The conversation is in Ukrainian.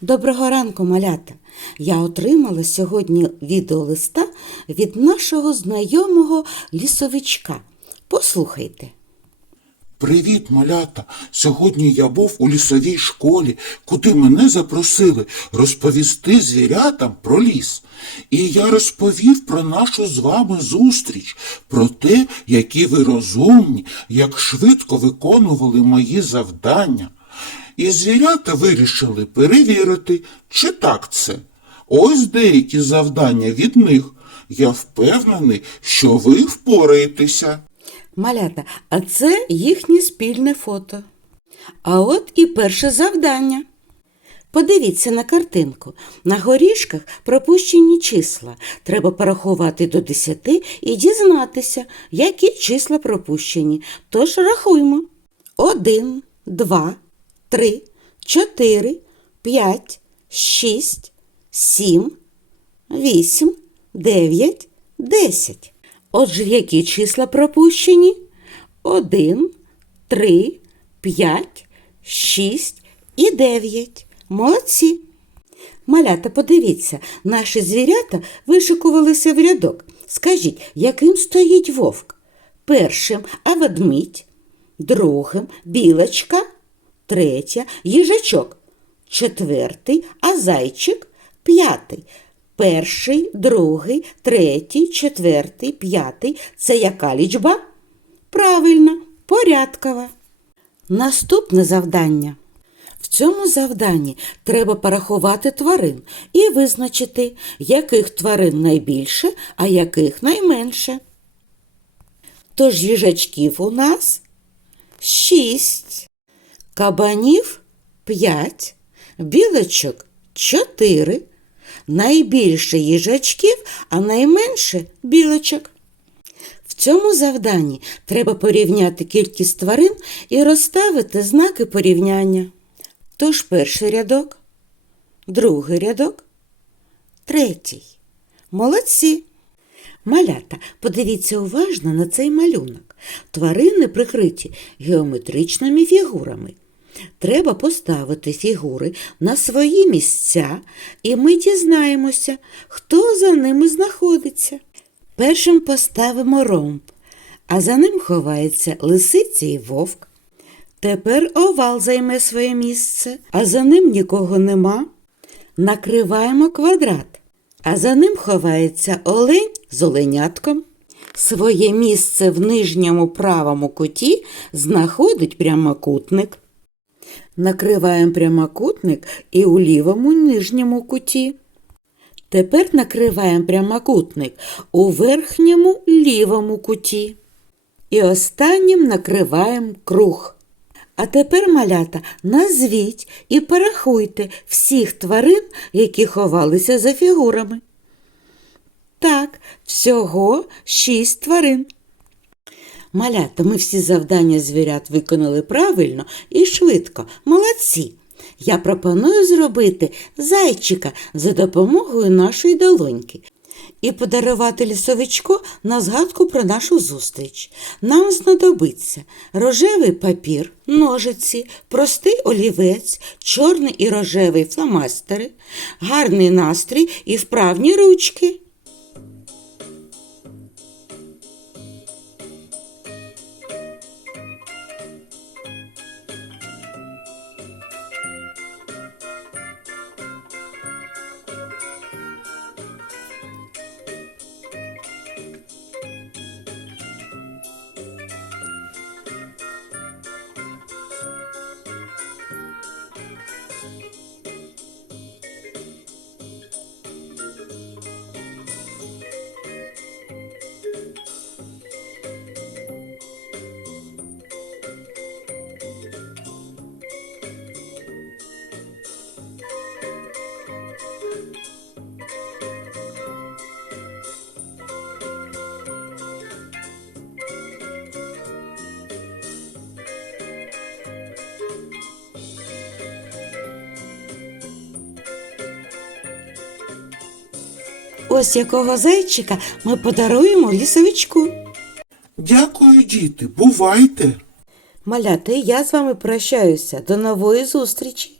Доброго ранку, малята! Я отримала сьогодні відеолиста від нашого знайомого лісовичка. Послухайте. Привіт, малята! Сьогодні я був у лісовій школі, куди мене запросили розповісти звірятам про ліс. І я розповів про нашу з вами зустріч, про те, які ви розумні, як швидко виконували мої завдання. І звірята вирішили перевірити, чи так це. Ось деякі завдання від них. Я впевнений, що ви впораєтеся. Малята, а це їхнє спільне фото. А от і перше завдання. Подивіться на картинку. На горішках пропущені числа. Треба порахувати до 10 і дізнатися, які числа пропущені. Тож рахуймо. 1, 2, 3, 4, 5, 6, 7, 8, 9, 10. Отже, які числа пропущені? 1, 3, 5, 6 і 9. Молодці. Малята, подивіться, наші звірята вишикувалися в рядок. Скажіть, яким стоїть вовк? Першим, а ведмідь, другим білочка, третя їжачок, четвертий, а зайчик, п'ятий. Перший, другий, третій, четвертий, п'ятий це яка лічба? Правильно, порядкова. Наступне завдання. В цьому завданні треба порахувати тварин і визначити, яких тварин найбільше, а яких найменше. Тож їжачків у нас шість, кабанів п'ять, білочок чотири, найбільше їжачків, а найменше білочок. В цьому завданні треба порівняти кількість тварин і розставити знаки порівняння. Тож перший рядок, другий рядок, третій. Молодці. Малята, подивіться уважно на цей малюнок. Тварини прикриті геометричними фігурами. Треба поставити фігури на свої місця, і ми дізнаємося, хто за ними знаходиться. Першим поставимо ромб, а за ним ховається лисиця і вовк. Тепер овал займе своє місце, а за ним нікого нема. Накриваємо квадрат, а за ним ховається олень з оленятком. Своє місце в нижньому правому куті знаходить прямокутник. Накриваємо прямокутник і у лівому нижньому куті. Тепер накриваємо прямокутник у верхньому лівому куті. І останнім накриваємо круг. А тепер, малята, назвіть і порахуйте всіх тварин, які ховалися за фігурами. Так, всього шість тварин. Малята, ми всі завдання звірят виконали правильно і швидко. Молодці! Я пропоную зробити зайчика за допомогою нашої долоньки і подарувати лісовичку на згадку про нашу зустріч. Нам знадобиться рожевий папір, ножиці, простий олівець, чорний і рожевий фломастери, гарний настрій і вправні ручки. Ось якого зайчика ми подаруємо лісовичку. Дякую, діти, бувайте. Маляти, я з вами прощаюся. До нової зустрічі!